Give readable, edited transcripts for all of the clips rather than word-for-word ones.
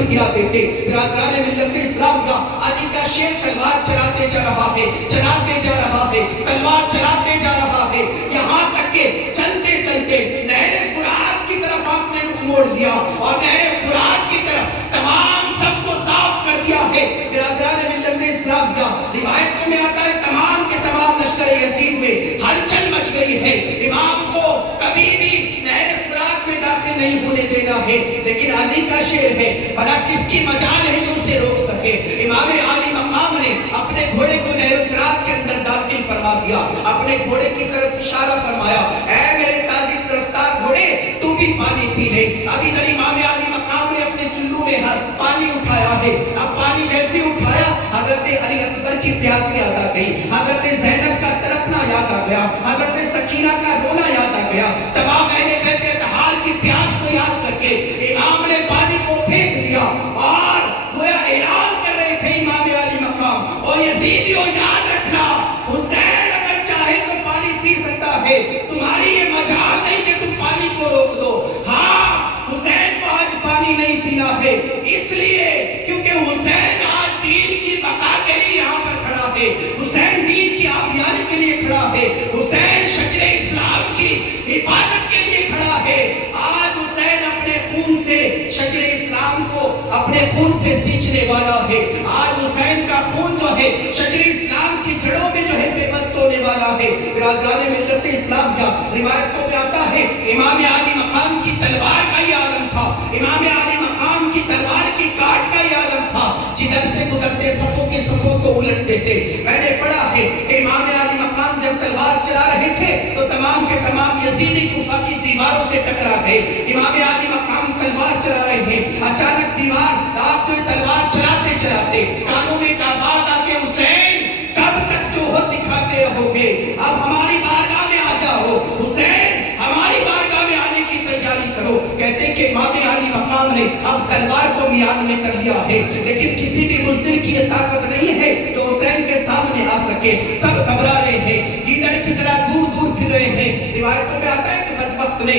پر گرا دیتے۔ برادران ملت اسلام کا علی کا شیر تلوار چلاتے جا رہا ہے، چلاتے جا رہا ہے، تلوار چلاتے جا رہا ہے، یہاں تک کہ چلتے چلتے نہر فرات کی طرف آپ نے رخ موڑ لیا اور نہر فرات کی طرف تمام سب کو صاف کر دیا ہے۔ برادران ملت اسلام کا روایتوں میں آتا ہے تمام کے تمام لشکر یزید میں ہلچل مچ گئی ہے، امام کو کبھی بھی نہر فرات میں داخل نہیں ہونے دینا ہے، لیکن علی کا شیر ہے، بھلا کس کی مجال ہے جو اسے روک سکے؟ امام عالی مقام نے اپنے گھوڑے کو نہر فرات کے اندر داخل فرما دیا، اپنے گھوڑے کی طرف اشارہ فرمایا، اے میرے تازی رفتار گھوڑے تو بھی پانی پی لے۔ اب ادھر امام عالی مقام نے اپنے چلو میں پانی اٹھایا ہے، اب پانی جیسے اٹھایا حضرت علی اکبر کی پیاس یاد آ گئی، حضرت زینب کا تڑپنا یاد آ گیا، حضرت سکینہ کا رونا یاد آ گیا، تمام اہل بیت اطہار کی پیاس کو یاد کر کے امام نے پانی کو پھینک دیا اور گویا اعلان کر رہے تھے امام عالی مقام، اور یزیدیوں یاد رکھنا حسین اگر چاہے تو پانی پی سکتا ہے، تمہاری یہ مجال نہیں کہ تم پانی کو روک دو۔ ہاں حسین کو آج پانی نہیں پینا ہے، اس لیے کیونکہ حسین آج دین کی بقا کے لیے یہاں پر کھڑا ہے، حسین دین کی آبیاری کے لیے کھڑا ہے، حسین شجر اسلام کی حفاظت کے لیے کھڑا ہے۔ آج حسین اپنے خون سے شجر اسلام کو اپنے خون سے سینچنے والا ہے، آج حسین کا خون جو ہے شجر اسلام کی جڑوں میں جو ہے بے بست ہونے والا ہے۔ برادران ملت اسلام کا روایتوں میں آتا ہے امام عالی مقام کی تلوار کا یہ عالم تھا، امام عالی مقام کی تلوار کی کاٹ کا یہ عالم تھا، جدھر سے گزرتے صفوں کی صفوں کو الٹ دیتے۔ میں نے پڑھا ہے کہ امام عالی مقام جب تلوار چلا رہے تھے تو تمام کے تمام یزیدی کوفہ کی دیواروں سے ٹکرا گئے۔ امام عالی مقام تلوار چلا رہے ہیں، اچانک دیوار آپ جو تلوار چلاتے چلاتے کانوں میں ایک آواز آتی ہے، حسین کب تک جوہر دکھاتے رہو گے؟ اب ہماری بارگاہ میں آ جاؤ، حسین ہماری بارگاہ میں آنے کی تیاری کرو۔ کہتے ہیں کہ امام عالی مقام نے اب تلوار کو میان میں کر لیا ہے، لیکن کسی بھی بزدل کی یہ طاقت نہیں ہے جو حسین کے سامنے آ سکے۔ سب گھبرا رہے ہیں، گیدڑ کی طرح دور دور پھر رہے ہیں۔ روایتوں میں آتا ہے کہ بدبخت نے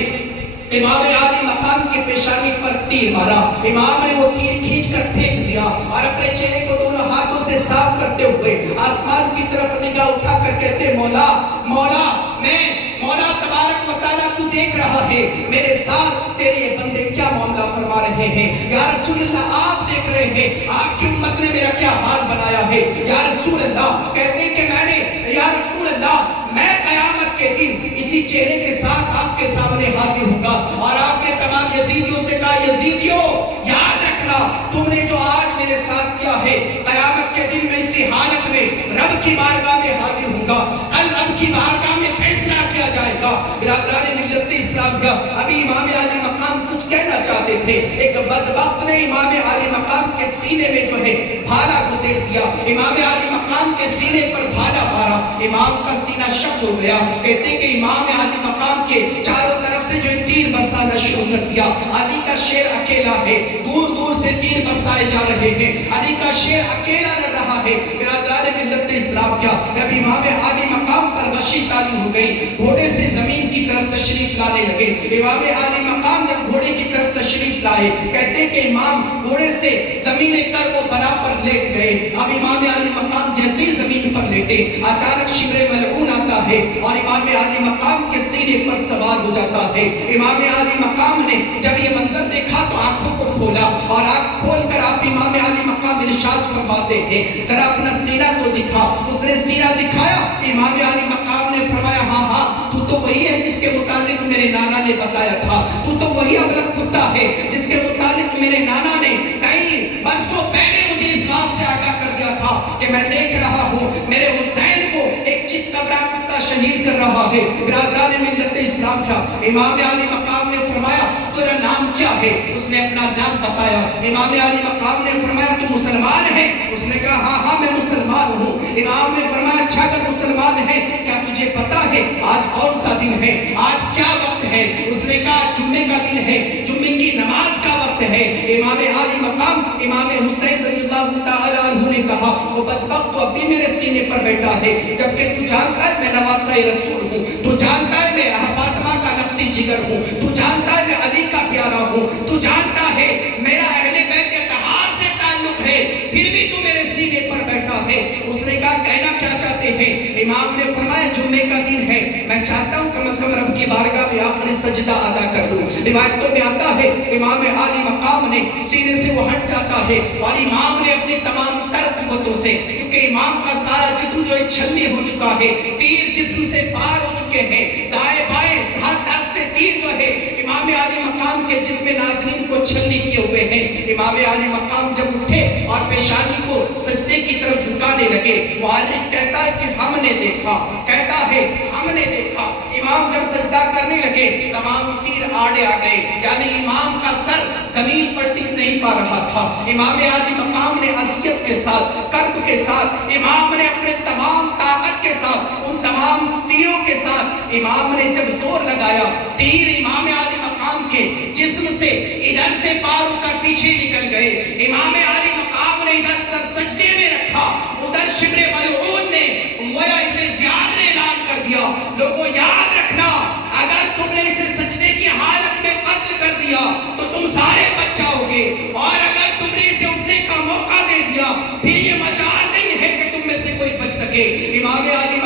امام عالی مقام کی پیشانی پر تیر مارا، امام نے وہ تیر کھینچ کر پھینک دیا اور اپنے چہرے کو دونوں ہاتھوں سے صاف کرتے ہوئے آسمان کی طرف نگاہ اٹھا کر کہتے مولا مولا مولا تبارک و تعالیٰ تو دیکھ رہا ہے میرے ساتھ تیرے یہ بندے کیا معاملہ فرما رہے ہیں۔ یا رسول اللہ آپ دیکھ رہے ہیں آپ کی امت نے میرا کیا حال بنایا ہے۔ یا رسول اللہ کہتے ہیں کہ میں نے یا رسول اللہ میں قیامت کے دن اسی چہرے کے ساتھ آپ کے سامنے حاضر ہوں گا۔ اور آپ نے تمام یزیدیوں سے کہا یزیدیوں یاد رکھنا تم نے جو آج میرے ساتھ کیا ہے، قیامت کے دن میں اسی حالت میں رب کی بارگاہ میں حاضر ہوں گا، کل رب کی بارگاہ میں فیصلہ کیا جائے گا۔ برادران ملت اسلام کا ابھی امام عالی مقام کچھ کہنا چاہتے تھے، ایک بدبخت نے امام عالی مقام کے سینے میں جو ہے بھالا گزر دیا، امام عالی مقام کے سینے پر بھالا مارا، امام کا سینہ شک ہو گیا۔ کہتے ہیں کہ امام عالی مقام کے چاروں طرف سے جو تیر برسانا شروع کر دیا۔ علی کا شیر اکیلا ہے، دور دور سے تیر برسائے جا رہے ہیں، علی کا شیر اکیلا لڑ رہا ہے۔ برادران ملت اسلام کیا جب امام عالی مقام پر وحشی تعلیم ہو گئی، گھوڑے سے زمین کی طرف تشریف لانے لگے۔ امام عالی مقام جب گھوڑے کی طرف تشریف لائے، کہتے ہیں کہ امام گھوڑے سے زمین کر وہ بنا پر لیٹ گئے۔ اب امام عالی مقام جیسے زمین پر لیٹے، اچانک شبر ملعون آتا ہے اور امام عالی مقام کے سینے پر سوار ہو جاتا ہے۔ امام عالی مقام نے جب یہ منظر دیکھا تو آنکھوں کو کھولا اور آنکھ کھول کر آپ امام عالی مقام ارشاد فرماتے ہیں ذرا اپنا سینہ تو دکھا۔ اس نے سینہ دکھایا، امام عالی مقام نے فرمایا ہاں ہاں تو وہی ہے جس کے متعلق میرے نانا نے بتایا تھا، تو وہی ابلک کتا ہے جس کے متعلق میرے نانا نے کئی برسوں پہلے مجھے اس بات سے آگاہ کر دیا تھا کہ میں دیکھ رہا ہوں میرے حسین کو ایک چت قبرہ کتا شہید کر رہا ہے۔ برادران ملت اسلام کا امام عالی مقام نے فرمایا تیرا نام کیا ہے؟ اس نے اپنا نام بتایا۔ امام عالی مقام نے فرمایا تو مسلمان ہے؟ اس نے کہا ہاں ہاں میں مسلمان ہوں۔ امام نے فرمایا اچھا اگر مسلمان ہے کیا تجھے پتا ہے آج کون سا دن ہے، آج کیا وقت ہے؟ اس نے کہا جمعے کا دن ہے، جمعے کی نماز کا وقت ہے۔ امام عالی مقام امام حسین رضی اللہ تعالی عنہ نے کہا وہ بدبخت تو اب بھی میرے سینے پر بیٹھا ہے، جبکہ تو جانتا ہے میں نواسہ رسول ہوں، تو جانتا ہے میں فاطمہ کا لقتی جگر ہوں، تو جانتا ہے میں علی کا پیارا ہوں، تو جانتا ہے میرا اہل بیت امام نے فرمایا جمعے کا دن ہے، میں چاہتا ہوں کم از کم رب کی بارگاہ میں آخری سجدہ ادا کر دوں۔ روایتوں میں آتا ہے امام عالی مقام نے سینے سے وہ ہٹ جاتا ہے اور امام نے اپنی تمام تر قوتوں سے، کیونکہ امام کا سارا جسم جو ہے چھلنی ہو چکا ہے، تیر جسم سے پار ہو چکے ہیں، دائیں بائیں ہر طرف سے تیر جو ہے امام عالی مقام کے جسم ناظرین کو چھلنی کیے ہوئے ہیں۔ امام عالی مقام جب اٹھے اور پیشانی کو سجدے کی طرف جھکانے لگے، معلق کہتا ہے کہ ہم نے دیکھا، کہتا ہے ہم نے دیکھا امام جب سجدہ کرنے لگے تمام تیر آڑے آ گئے، یعنی امام کا سر زمین پر ٹک نہیں پا رہا تھا۔ امام عالی مقام نے عذیت کے ساتھ، کرب کے ساتھ، امام نے اپنے تمام طاقت کے ساتھ، ان تمام تیروں کے ساتھ امام نے جب زور لگایا، تیر امام عالی مقام کے جسم سے ادھر سے پار ہو کر پیچھے نکل گئے۔ امام عالی مقام نے ادھر سر سجدے میں رکھا، ادھر شبر ملعون نے گویا ابن زیاد نے اعلان کر دیا، لوگوں یاد رکھنا اگر تم نے اسے سجدے کی حالت میں قتل کر دیا تو تم سارے بچ جاؤ گے، اور اگر تم نے اسے اٹھنے کا موقع دے دیا پھر یہ مجال نہیں ہے کہ تم میں سے کوئی بچ سکے۔ امام عالی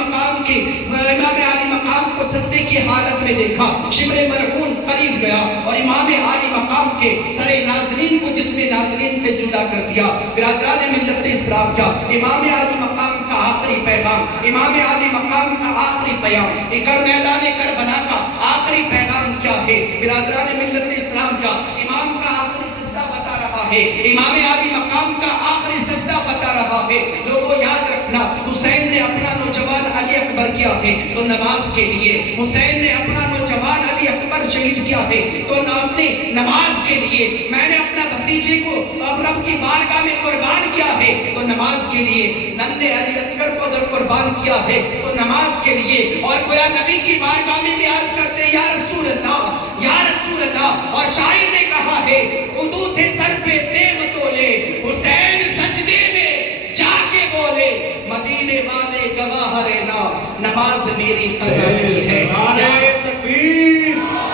مقام کو سجدے کی حالت میں دیکھا، شبر ملعون قریب گیا اور امام عالی مقام کے سر ناظرین کو جسم ناظرین سے جدا کر دیا۔ برادران ملت اسلام کا امام عالی مقام کا آخری پیغام، امام عالی مقام کا آخری پیام، میدان کربلا کا آخری پیغام کیا ہے؟ برادران ملت اسلام کا امام کا آخری سجدہ بتا رہا ہے، امام عالی مقام کا آخری سجدہ بتا رہا ہے۔ لوگوں یاد رکھنا، حسین نے اپنا نوجوان علی اکبر کیا ہے تو نماز کے لیے، حسین نے اپنا نوجوان علی اکبر شہید کیا ہے تو اپنی نماز کے لیے، میں نے اپنا بھتیجے کو رب کی بارگاہ میں قربان کیا ہے تو نماز کے لیے، ننھے علی اصغر کو اگر قربان کیا ہے تو نماز کے لیے، اور گویا نبی کی بارگاہ میں بھی عرض کرتے ہیں یا رسول اللہ، یا رسول اللہ، اور شاعر نے کہا ہے اُدو تھے سر پہ تیغ تولے، حسین سجدے میں جا کے بولے مدینے والے گواہ رہنا، نماز میری قضا نہیں ہے۔ نعرہ تکبیر